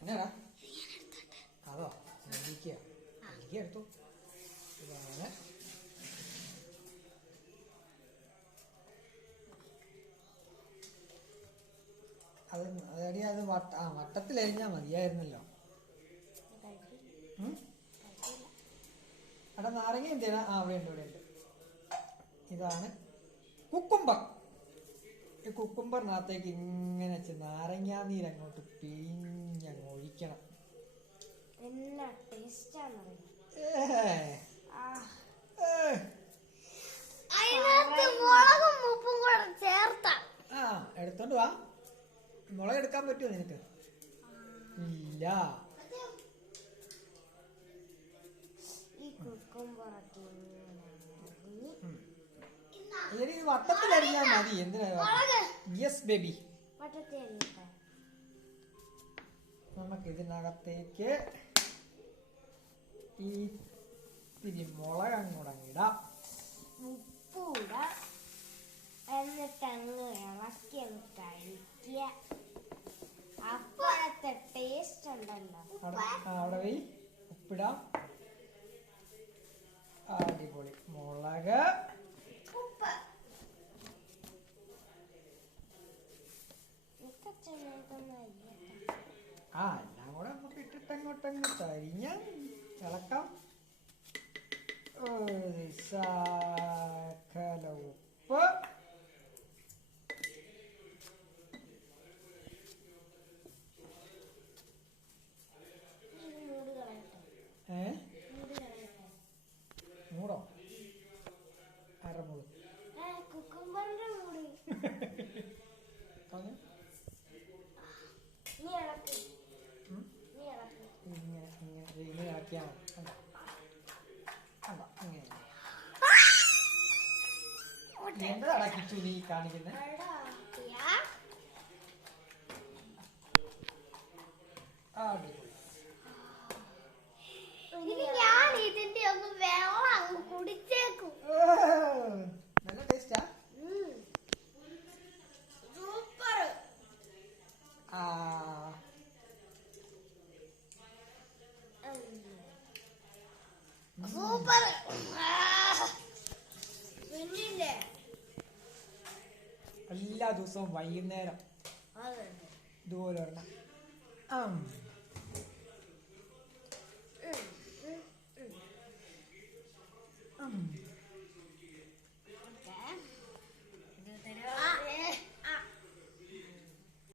എന്നാടാ അതോ നെല്ലിക്ക എടുത്തു. ഇതാണ് അത് വട്ടത്തിലരിഞ്ഞാ മതിയായിരുന്നല്ലോ. അവിടെ നാരങ്ങ എന്തിനാ? അവിടെ ഉണ്ട്. ഇതാണ് കുക്കുംബർ. ഈ കുക്കുംബറിനകത്തേക്ക് ഇങ്ങനെ നാരങ്ങാ നീരങ്ങോട്ട് പിഴിഞ്ഞങ്ങ് ഒഴിക്കണം. എടുത്തോണ്ട് വാ. മുളക് എടുക്കാൻ പറ്റുമോ നിനക്ക്? ഇല്ല. ഇത് വട്ടത്തിലരിഞ്ഞാൽ മതി. എന്തിനാ? Yes baby. നമുക്ക് ഇതിനകത്തേക്ക് ഈ ഇത്തിരി മുളക് അങ്ങോടങ്ങിടാം. ഉപ്പൂട എന്നിട്ടങ്ങ് ഇളക്കി കഴിക്കുക. അപ്പോഴത്തെ ടേസ്റ്റ് ഉണ്ടല്ലോ. അവിടെ പോയി ഉപ്പിടാം. അടിപൊളി. മുളക്, ഉപ്പ്, എല്ലാം കൂടെ നമുക്ക് ഇട്ടിട്ടങ്ങോട്ടങ്ങ് തരിഞ്ഞ ഇളക്കാം. ഒരു ശകല ഉപ്പ്, മൂടോ? അരമുളക് ഇങ്ങനെ ഇളക്കിയാൽ മതി. എന്താ കിച്ചു നീ കാണിക്കുന്നത്? ഞാൻ ഇതിന്റെ ഒന്ന് വെള്ളം കുടിച്ചേക്കും. നല്ല ടേസ്റ്റാ. സൂപ്പർ. സൂപ്പർ. പിന്നില്ലേ എല്ലാ ദിവസവും വൈകുന്നേരം ഇതുപോലെ ഒരെണ്ണം.